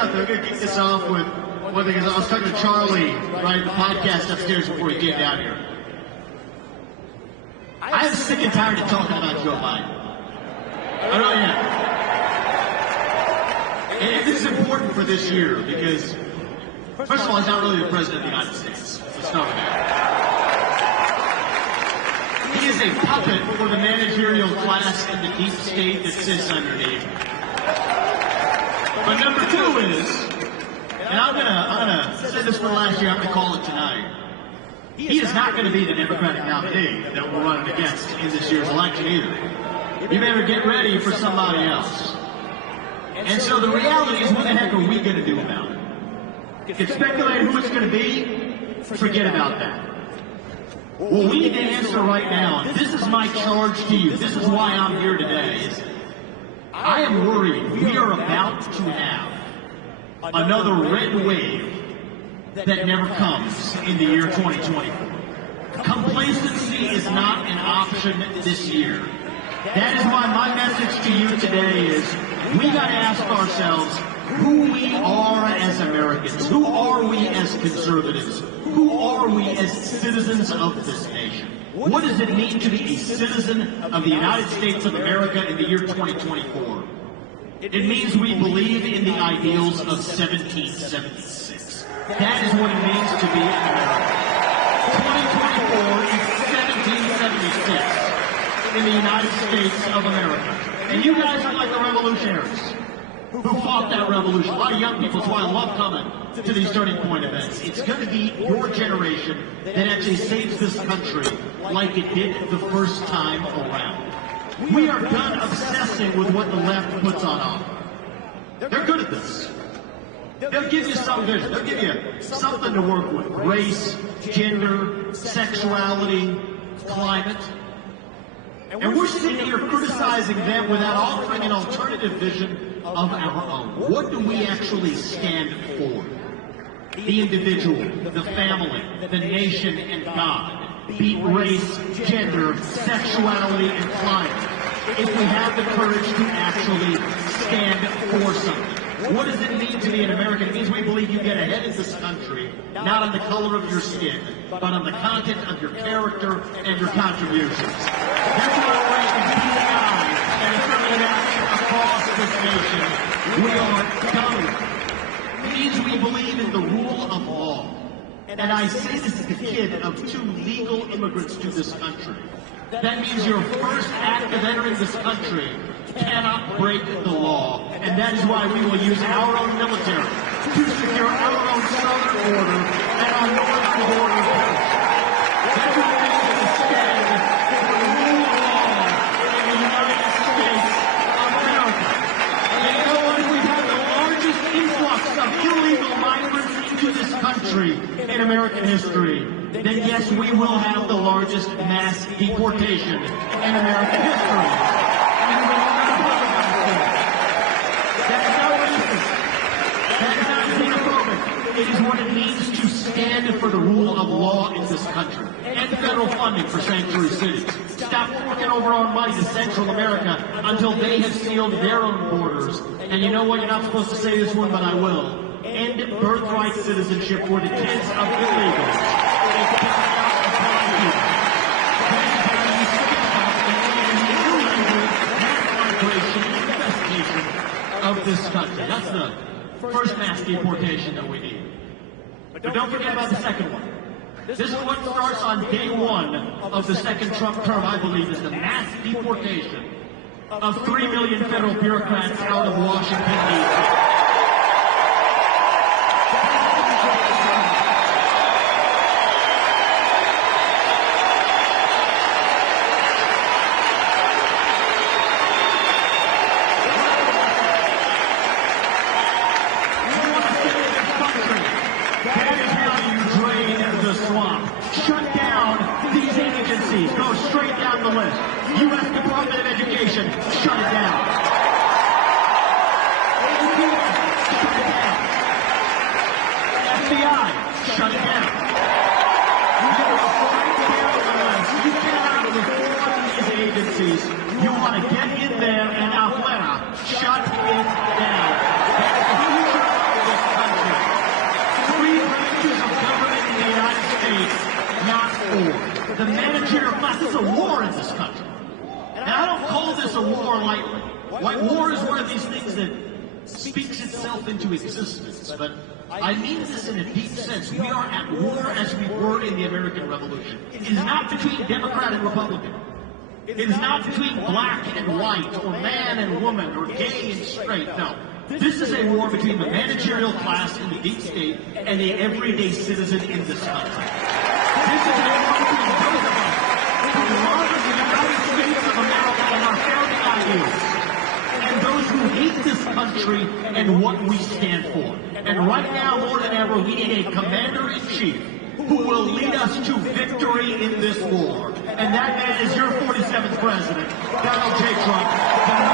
something. We're going to kick this off with one thing. I was talking to Charlie, right, the podcast upstairs before he came down here. I am sick and tired of talking about Joe Biden. I really am. And this is important for this year because, first of all, he's not really the president of the United States. Let's start with that. He is a puppet for the managerial class and the deep state that sits underneath. But number two is, and I'm gonna say this for the last year, I'm gonna call it tonight. He is not gonna be the Democratic nominee that we're running against in this year's election either. You better get ready for somebody else. And so the reality is, what the heck are we gonna do about it? You can speculate who it's gonna be, forget about that. What we need to answer right now, and this is my charge to you, this is why I'm here today, is I am worried we are about to have another red wave that never comes in the year 2024. Complacency is not an option this year. That is why my message to you today is we got to ask ourselves who we are as Americans. Who are we as conservatives? Who are we as citizens of this nation? What does it mean to be a citizen of the United States of America in the year 2024? It means we believe in the ideals of 1776. That is what it means to be an American. 2024 is 1776 in the United States of America. And you guys are like the revolutionaries who fought that revolution. A lot of young people, that's why I love coming to these turning point events. It's going to be your generation that actually saves this country like it did the first time around. We are done obsessing with what the left puts on offer. They're good at this. They'll give you some vision. They'll give you something to work with. Race, gender, sexuality, climate. And we're sitting here criticizing them without offering an alternative vision of our own. What do we actually stand for? The individual, the family, the nation, and God. Beat race, gender, sexuality, and climate. If we have the courage to actually stand for something. What does it mean to be an American? It means we believe you get ahead in this country, not on the color of your skin, but on the content of your character and your contributions. That's why we're raising DEI and affirmative action across this nation. We are done. It means we believe in the rule of law. And I say this as a kid of two legal immigrants to this country. That means your first act of entering this country cannot break the law. And that is why we will use our own military to secure our own southern border and our northern border. That's what it means to stand for the rule of law in the United States of America. And you know what? If we have the largest influx of illegal migrants into this country in American history, then yes, we will have the largest mass deportation in American history. And we're not going to talk about that. That is not racist. That is not xenophobic. It is what it means to stand for the rule of law in this country. And federal funding for sanctuary cities. Stop forking over our money to Central America until they have sealed their own borders. And you know what? You're not supposed to say this one, but I will. End birthright citizenship for the kids of illegals. Of this country. That's the first mass deportation that we need. But don't forget about the second one. This is what starts on day one of the second Trump term, I believe, is the mass deportation of 3 million federal bureaucrats out of Washington, D.C. Shut down these agencies. Go straight down the list. U.S. Department of Education, shut it down. Shut it down. FBI, shut it down. You cannot reform these agencies. You want to get in there and afuera, shut it down. That's the future of the managerial class. It's a war in this country. And I don't call this a war lightly. War is one of these things that speaks itself into existence, but I mean this in a deep sense. We are at war as we were in the American Revolution. It is not between Democrat and Republican. It is not between black and white, or man and woman, or gay and straight. No. This is a war between the managerial class in the deep state and the everyday citizen in this country. This is a war between those of us who love the United States of America and our founding ideals, and those who hate this country and what we stand for. And right now, more than ever, we need a commander-in-chief who will lead us to victory in this war. And that man is your 47th president, Donald J. Trump.